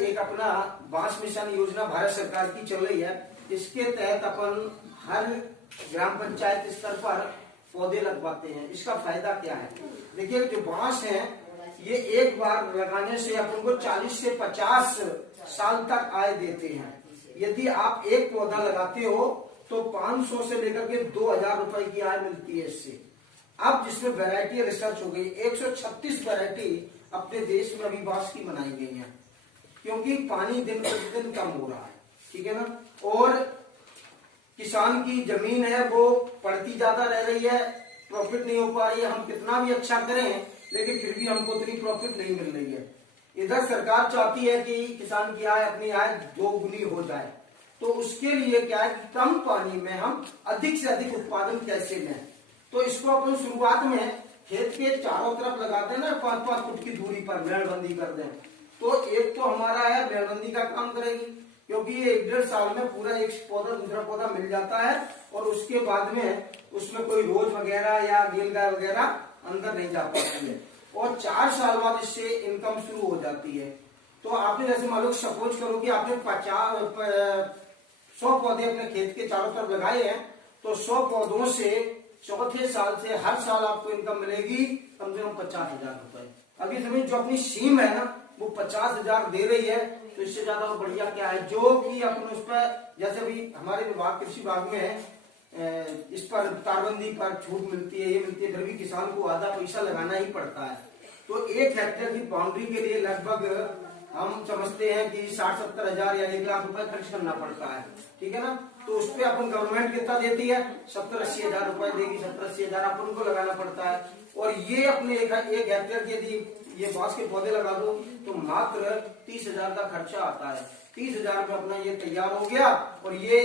एक अपना बांस मिशन योजना भारत सरकार की चल रही है। इसके तहत अपन हर ग्राम पंचायत स्तर पर पौधे लगवाते हैं। इसका फायदा क्या है? देखिए, जो बांस है ये एक बार लगाने से अपन को 40 से 50 साल तक आय देते हैं। यदि आप एक पौधा लगाते हो तो 500 से लेकर के 2000 रुपए की आय मिलती है इससे। अब जिसमें वैरायटी रिसर्च हो गई, 136 वैरायटी अपने देश में अभी बांस की बनाई गई है, क्योंकि पानी दिन प्रतिदिन कम हो रहा है, ठीक है ना। और किसान की जमीन है वो पड़ती ज्यादा रह रही है, प्रॉफिट नहीं हो पा रही है। हम कितना भी अच्छा करें लेकिन फिर भी हमको उतनी प्रॉफिट नहीं मिल रही है। इधर सरकार चाहती है कि किसान की आय, अपनी आय 2 गुनी हो जाए, तो उसके लिए क्या है कि कम पानी में हम अधिक से अधिक उत्पादन कैसे लें। तो इसको अपन शुरुआत में खेत के चारों तरफ लगा दें ना, 5-5 फुट की दूरी पर मेड़बंदी कर दें, तो एक तो हमारा है मेड़बंदी का काम करेगी, क्योंकि ये 1-1.5 साल में पूरा एक पौधा दूसरा पौधा मिल जाता है और उसके बाद में उसमें कोई रोज वगैरह या नील गाय वगैरह अंदर नहीं जा पाती है। और 4 साल बाद इससे इनकम शुरू हो जाती है। तो आपने जैसे मान लो सपोज करो कि आपने 100 पौधे अपने खेत के चारों तरफ लगाए हैं, तो 100 पौधों से चौथे साल से हर साल आपको इनकम मिलेगी कम से कम 50,000 रुपए। अभी जमीन जो अपनी सीम है ना वो 50,000 दे रही है, तो इससे ज्यादा बढ़िया क्या है। जो कि अपन उस पर जैसे भी हमारे विभाग, कृषि विभाग में है, इस पर तारबंदी पर छूट मिलती है, ये मिलती है, फिर भी किसान को आधा पैसा लगाना ही पड़ता है। तो 1 हेक्टेयर की बाउंड्री के लिए लगभग हम समझते हैं कि 60-70 हजार या 1 लाख रुपए खर्च करना पड़ता है, ठीक है ना। तो उस पर अपन गवर्नमेंट कितना देती है? 70-80 हजार रुपए देगी। 70-80 हजार अपन को लगाना पड़ता है। और ये अपने 1 हेक्टेयर के यदि ये बांस के पौधे लगा दो तो मात्र 30,000 का खर्चा आता है। 30,000 में अपना ये तैयार हो गया। और ये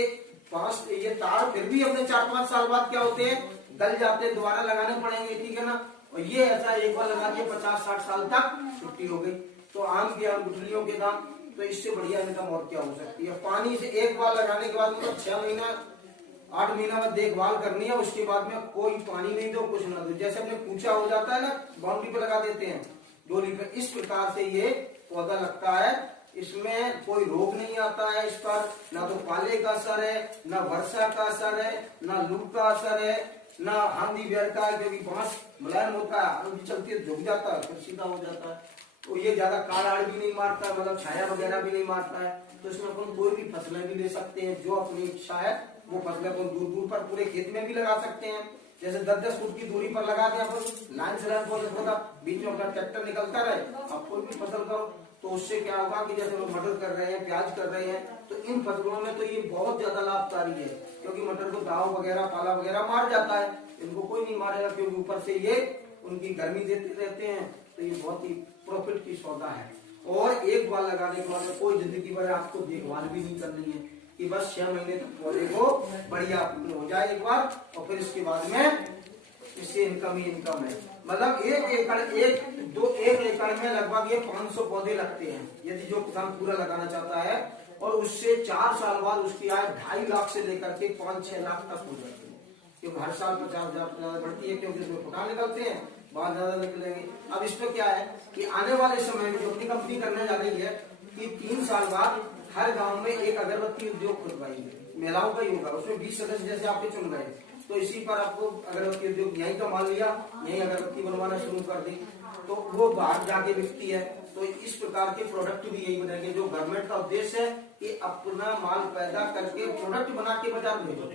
बांस, ये तार फिर भी अपने 4-5 साल बाद क्या होते हैं, गल जाते हैं, दोबारा लगाने पड़ेंगे, ठीक है ना। और ये ऐसा एक बार लगा दिए 50-60 साल तक छुट्टी हो गई। तो आम के आम, गुठलियों के दाम, तो इससे बढ़िया इनकम और क्या हो सकती है। पानी से एक बार लगाने के बाद मतलब 6 महीना 8 महीना में देखभाल करनी है, उसके बाद में कोई पानी नहीं दो, कुछ ना दो। जैसे अपने कूचा हो जाता है ना, बाउंड्री पे लगा देते हैं डोली पे, इस प्रकार से ये पौधा लगता है। इसमें कोई रोग नहीं आता है। इस पर ना तो पाले का असर है, ना वर्षा का असर है, ना लू का असर है, ना आंधी बेर का, क्योंकि बांस मुलायम होता है, आंधी चलती है झुक जाता है, फिर सीधा हो जाता है। तो ये ज्यादा काड़ भी नहीं मारता, मतलब छाया वगैरह भी नहीं मारता है। तो इसमें अपन कोई भी फसलें भी ले सकते हैं, जो अपनी इच्छा है वो फसलें अपन दूर दूर पर पूरे खेत में भी लगा सकते हैं। जैसे 10-10 फुट की दूरी पर लगा दिया अपन, लाइन से लाइन पौधा, बीच में अपना ट्रैक्टर निकलता रहे, आप कोई भी फसल करो। तो उससे क्या होगा कि जैसे लोग मटर कर रहे हैं, प्याज कर रहे हैं, तो इन फसलों में तो ये बहुत ज्यादा लाभकारी है, क्योंकि मटर को दाव वगैरह, पाला वगैरह मार जाता है, इनको कोई नहीं मारेगा, क्योंकि ऊपर से ये उनकी गर्मी देते रहते हैं। तो ये बहुत ही प्रॉफिट की सौदा है। और एक बार लगाने के बाद कोई जिंदगी भर आपको देखभाल भी नहीं करनी है, कि बस 6 महीने तक पौधे को बढ़िया हो जाए एक बार, और फिर इसके बाद में इससे इनकम ही इनकम है। मतलब 1 एकड़ में लगभग ये 500 पौधे लगते हैं, यदि जो किसान पूरा लगाना चाहता है। और उससे 4 साल बाद उसकी आय 2.5 लाख से लेकर के 5-6 लाख तक हो जाती है, क्योंकि हर साल 50,000 बढ़ती है, क्योंकि इसमें फुटा निकलते हैं, बहुत ज्यादा निकलेंगे। अब इसमें क्या है कि आने वाले समय में जो अपनी कंपनी करने जा रही है कि 3 साल बाद हर गांव में एक अगरबत्ती उद्योग खुलवाएंगे, महिलाओं का ही होगा, उसमें 20 सदस्य जैसे आपके चुन गए, तो इसी पर आपको अगरबत्ती उद्योग यहीं का मान लिया, यहीं अगरबत्ती बनवाना शुरू कर दी, तो वो बाहर जाके बिकती है। तो इस प्रकार के प्रोडक्ट भी यही बनेंगे। जो गवर्नमेंट का उद्देश्य है कि अपना माल पैदा करके प्रोडक्ट बना के बाजार में भेजो।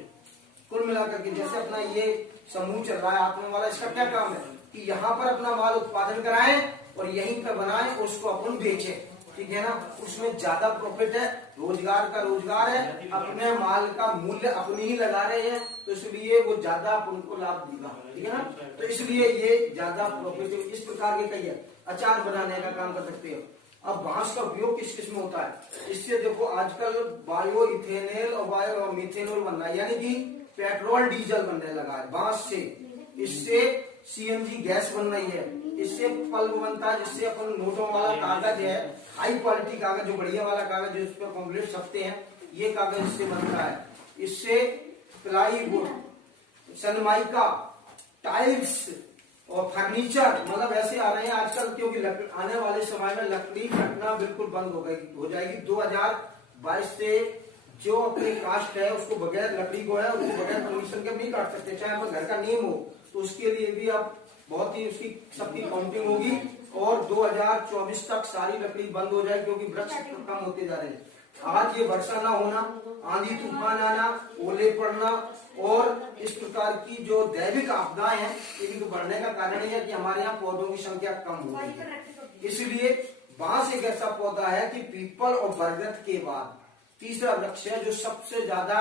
कुल मिलाकर के जैसे अपना ये समूह चल रहा है आत्मा वाला, इसका क्या काम है कि यहाँ पर अपना माल उत्पादन कराएं और यहीं पर बनाएं, उसको अपन बेचें, ठीक है ना। उसमें ज्यादा प्रॉफिट है, रोजगार का रोजगार है, अपने माल का मूल्य अपनी ही लगा रहे हैं, तो इसलिए वो ज्यादा उनको लाभ देगा, ठीक है ना। तो इसलिए ये ज्यादा प्रॉफिट। इस प्रकार के कई अचार बनाने का काम कर सकते हो। अब बांस का उपयोग किस किस में होता है, इससे देखो आजकल बायो इथेनॉल और बायो मिथेनॉल बन रहा है, यानी कि पेट्रोल डीजल बनने लगा है बांस से। इससे सीएनजी गैस बन रही है, इससे पल्प बनता है, जिससे अपन नोटों वाला कागज है, हाई क्वालिटी कागज, जो बढ़िया वाला कागज जिस पे पम्पलेट छपते हैं, ये कागज इससे बनता है। इससे प्लाईवुड, सनमाइका, टाइल्स और फर्नीचर मतलब ऐसे आ रहे हैं आजकल, क्योंकि आने वाले समय में लकड़ी कटना बिल्कुल बंद हो जाएगी। 2022 से जो अपनी कास्ट है उसको बगैर लकड़ी को है उसको बगैर परमिशन के नहीं काट सकते, चाहे अपने घर का नियम हो। तो उसके लिए भी अब बहुत ही उसकी सबकी काउंटिंग होगी और 2024 तक सारी लकड़ी बंद हो जाए, क्योंकि वृक्ष कम होते जा रहे हैं। आज ये वर्षा ना होना, आंधी तूफान आना, ओले पड़ना और इस प्रकार की जो दैविक आपदाएं हैं इनके बढ़ने का कारण है कि हमारे यहाँ पौधों की संख्या कम हो गई है। इसलिए बांस एक ऐसा पौधा है कि पीपल और बरगद के बाद तीसरा वृक्ष है जो सबसे ज्यादा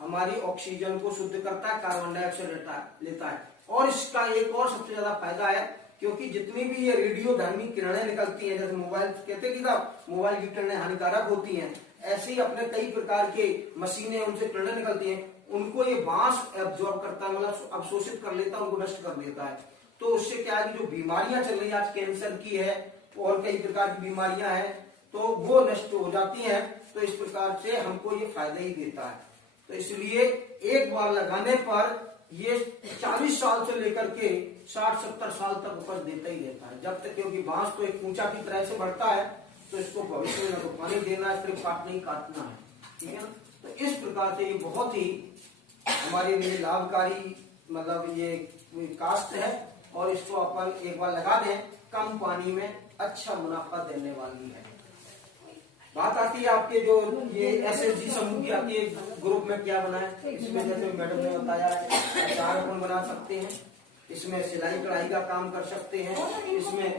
हमारी ऑक्सीजन को शुद्ध करता है, कार्बन डाइऑक्साइड लेता है। और इसका एक और सबसे ज्यादा फायदा है, क्योंकि जितनी भी ये रेडियो धर्मी किरणें निकलती हैं, जैसे मोबाइल कहते हैं कि साहब मोबाइल की किरणें हानिकारक होती हैं, ऐसे ही अपने कई प्रकार के मशीनें उनसे किरणें निकलती हैं, उनको ये बांस एब्जॉर्ब करता है, मतलब अवशोषित कर लेता है, उनको नष्ट कर देता है। तो उससे क्या है कि जो बीमारियां चल रही है आज कैंसर की है और कई प्रकार की बीमारियां हैं तो वो नष्ट हो जाती हैं। तो इस प्रकार से हमको ये फायदा ही देता है। तो इसलिए एक बार लगाने पर ये 40 साल से लेकर के 60-70 साल तक उपज देता ही रहता है, जब तक, क्योंकि बांस तो एक ऊंचा की तरह से बढ़ता है तो इसको भविष्य में न तो पानी देना है, सिर्फ काटना ही काटना है, ठीक है ना। तो इस प्रकार से ये बहुत ही हमारे लिए लाभकारी मतलब ये कास्ट है और इसको अपन एक बार लगा दें, कम पानी में अच्छा मुनाफा देने वाली है। बात आती है आपके जो ये SHG समूह की आती है, ग्रुप में क्या बना है, इसमें जैसे मैडम ने बताया है अचार अपन बना सकते हैं, इसमें सिलाई कढ़ाई का काम कर सकते हैं, इसमें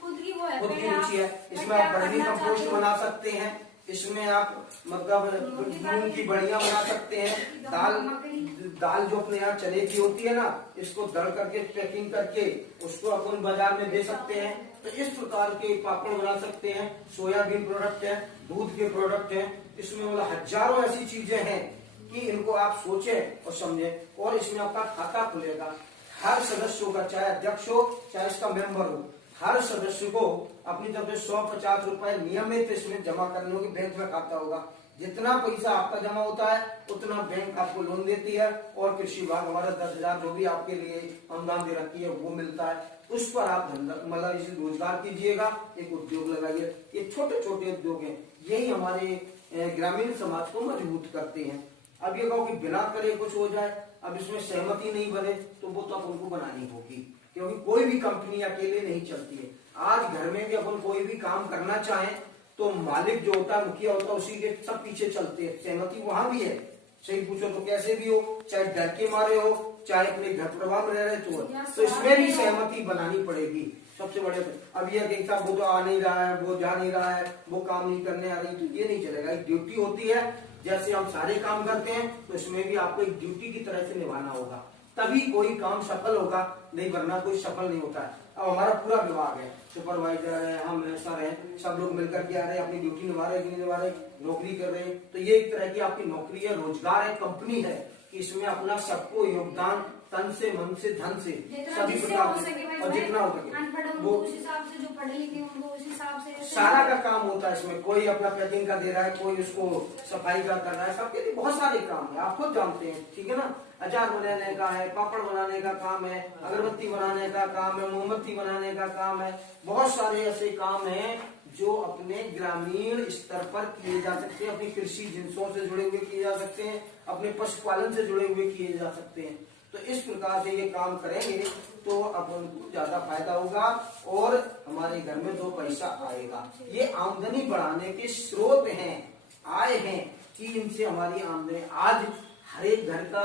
खुद की रुचि है, इसमें आप वर्मी कंपोस्ट बना सकते हैं, इसमें आप मतलब मूंग की बढ़िया बना सकते हैं, दाल जो अपने यहाँ चने की होती है ना, इसको दड़ करके पैकिंग करके उसको अपन बाजार में दे सकते हैं। तो इस प्रकार के पापड़ बना सकते हैं, सोयाबीन प्रोडक्ट है, दूध के प्रोडक्ट है, इसमें मतलब हजारों ऐसी चीजें हैं कि इनको आप सोचें और समझें। और इसमें आपका खाता खुलेगा, हर सदस्य होगा, चाहे अध्यक्ष हो चाहे इसका मेंबर हो, हर सदस्य को अपनी तरफ से 150 रुपए नियमित इसमें जमा करने होगी, बैंक में खाता होगा। जितना पैसा आपका जमा होता है उतना बैंक आपको लोन देती है और कृषि विभाग हमारा 10,000 जो भी आपके लिए अनुदान दे रखी है वो मिलता है, उस पर आप मतलब इसे रोजगार कीजिएगा, एक उद्योग लगाइए। ये छोटे छोटे उद्योग हैं, यही हमारे ग्रामीण समाज को मजबूत करते हैं। अब ये कहो कि बिना करे कुछ हो जाए, अब इसमें सहमति नहीं बने तो वो तो अपन को बनानी होगी, क्योंकि कोई भी कंपनी अकेले नहीं चलती है। आज घर में भी अपन कोई भी काम करना चाहें तो मालिक जो होता है, मुखिया होता है, उसी के सब पीछे चलते हैं। सहमति वहां भी है, सही पूछो तो कैसे भी हो, चाहे डर के मारे हो, चाहे अपने घर प्रभाव में रह रहे तो इसमें भी सहमति बनानी पड़ेगी सबसे बड़े। अब ये कि वो तो आ नहीं रहा है, वो जा नहीं रहा है, वो काम नहीं करने आ रही, तो ये नहीं चलेगा। एक ड्यूटी होती है, जैसे हम सारे काम करते हैं तो इसमें भी आपको एक ड्यूटी की तरह से निभाना होगा, तभी कोई काम सफल होगा, नहीं वरना कोई सफल नहीं होता है। अब हमारा पूरा विभाग है, सुपरवाइजर है, हम सर हैं, सब लोग मिलकर के आ रहे हैं, अपनी ड्यूटी निभा रहे हैं कि नहीं निभा रहे, नौकरी कर रहे हैं, तो ये एक तरह की आपकी नौकरी है, रोजगार है, कंपनी है कि इसमें अपना सबको योगदान तन से, मन से, धन से, सभी प्रकार से और जितना हो सके वो उस हिसाब से, जो पढ़े लिखे उनको उस हिसाब से सारा का काम होता है। इसमें कोई अपना पैकिंग का दे रहा है, कोई उसको सफाई का कर रहा है, सबके लिए बहुत सारे काम है, आप खुद जानते हैं, ठीक है ना। अचार बनाने का है, पापड़ बनाने का काम है, अगरबत्ती बनाने का काम है, मोमबत्ती बनाने का काम है, बहुत सारे ऐसे काम हैं जो अपने ग्रामीण स्तर पर किए जा सकते हैं, अपनी कृषि जिनसों से जुड़े हुए किए जा सकते हैं, अपने पशुपालन से जुड़े हुए किए जा सकते हैं। तो इस प्रकार से ये काम करेंगे तो अपन को ज्यादा फायदा होगा और हमारे घर में 2 पैसा आएगा। ये आमदनी बढ़ाने के स्रोत हैं, आय हैं कि इनसे हमारी आमदनी। आज हर एक घर का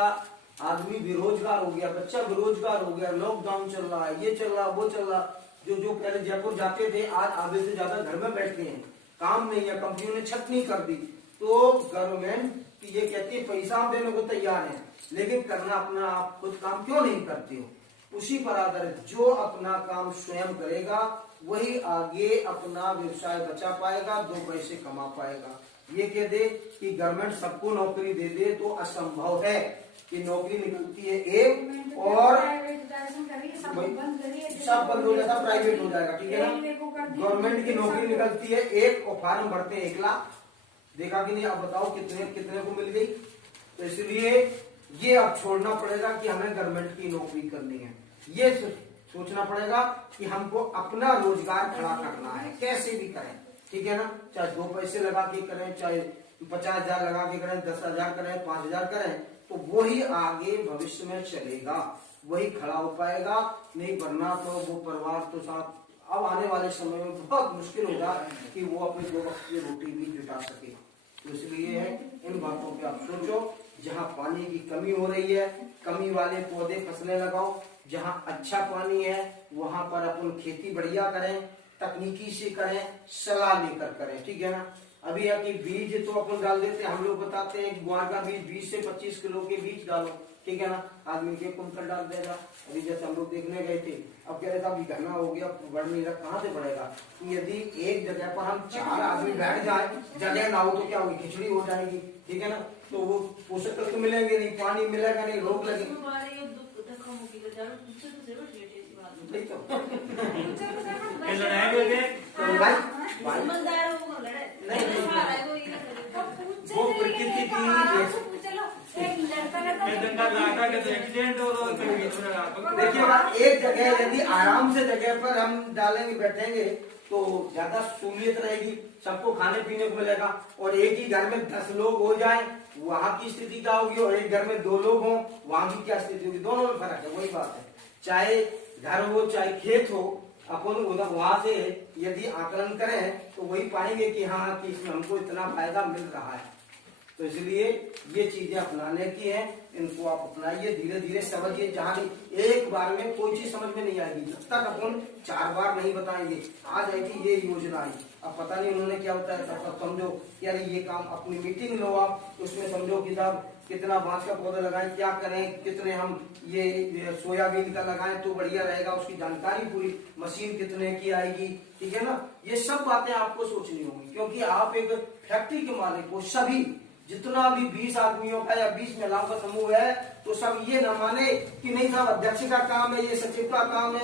आदमी बेरोजगार हो गया, बच्चा बेरोजगार हो गया, लॉकडाउन चल रहा है, ये चल रहा, वो चल रहा। जो पहले जयपुर जाते थे आज आधे से ज्यादा घर में बैठते हैं, काम नहीं है, कंपनियों ने छत नहीं कर दी। तो गवर्नमेंट ये कहती है पैसा हम देने को तैयार है, लेकिन करना अपना आप खुद काम क्यों नहीं करते हो। उसी पर आधारित जो अपना काम स्वयं करेगा वही आगे अपना व्यवसाय बचा पाएगा, 2 पैसे कमा पाएगा। ये कह दे कि गवर्नमेंट सबको नौकरी दे दे तो असंभव है कि नौकरी निकलती है एक और सब बंद हो जाता, प्राइवेट हो जाएगा, ठीक है ना। गवर्नमेंट की नौकरी निकलती है एक और फार्म भरते हैं 1 लाख, देखा कि नहीं। अब बताओ कितने कितने को मिल गई। तो इसलिए ये अब छोड़ना पड़ेगा कि हमें गवर्नमेंट की नौकरी करनी है। ये सोचना पड़ेगा कि हमको अपना रोजगार खड़ा करना है, कैसे भी करें, ठीक है ना। चाहे 2 पैसे लगा के करें, चाहे 50,000 लगा के करें, 10,000 करें, 5,000 करें, तो वही आगे भविष्य में चलेगा, वही खड़ा हो पाएगा। नहीं वरना तो वो परिवार तो साथ अब आने वाले समय में बहुत मुश्किल होगा कि वो अपनी 2 वक्त की रोटी भी जुटा सके। तो इसलिए है इन बातों पे आप सोचो। जहाँ पानी की कमी हो रही है, कमी वाले पौधे फसलें लगाओ। जहाँ अच्छा पानी है वहां पर अपन खेती बढ़िया करें, तकनीकी से करें, सलाह लेकर करें, ठीक है ना। अभी है कि बीज तो अपन डाल देते हैं, हम लोग बताते हैं गुआर का बीज 20 से 25 किलो के बीज डालो, ठीक है ना। आदमी के कुंतल डाल देगा। अभी जैसे हम लोग देखने गए थे, अब कह रहे था अभी घना हो गया, बढ़ नहीं रहा, कहाँ से बढ़ेगा। यदि एक जगह पर हम 4 आदमी बैठ जाए, जगह ना हो तो क्या होगी, खिचड़ी हो जाएगी, ठीक है ना। तो वो पोषक तत्व मिलेंगे नहीं, पानी मिलेगा नहीं, रोग लगेगी। नहीं तो वो प्रकृति की देखिएगा, एक जगह यदि आराम से जगह पर हम डालेंगे बैठेंगे तो ज्यादा सहूलियत रहेगी, सबको खाने पीने को मिलेगा। और एक ही घर में 10 लोग हो जाए, वहाँ की स्थिति क्या होगी, और एक घर में 2 लोग हों, वहाँ की क्या स्थिति होगी, दोनों में फर्क है। वही बात है, चाहे घर हो चाहे खेत हो, अपन उधर वहां से यदि आकलन करें तो वही पाएंगे कि हाँ कि इसमें हमको इतना फायदा मिल रहा है। तो इसलिए ये चीजें अपनाने की है, इनको आप अपनाइए, धीरे धीरे समझिए। जहाँ एक बार में कोई चीज समझ में नहीं आएगी जब तक अपन 4 बार नहीं बताएंगे। आज है कि ये योजना आई, अब पता नहीं उन्होंने क्या बताया, तब तक समझो यार ये काम, अपनी मीटिंग लो आप, उसमें समझो कि साहब कितना बांस का पौधा लगाएं, क्या करें, कितने हम ये सोयाबीन का लगाएं तो बढ़िया रहेगा, उसकी जानकारी पूरी, मशीन कितने की आएगी, ठीक है ना। ये सब बातें आपको सोचनी होंगी, क्योंकि आप एक फैक्ट्री के मालिक हो। सभी जितना भी 20 आदमियों का या 20 महिलाओं का समूह है, तो सब ये न माने कि नहीं साहब अध्यक्ष का काम है, ये सचिव का काम है।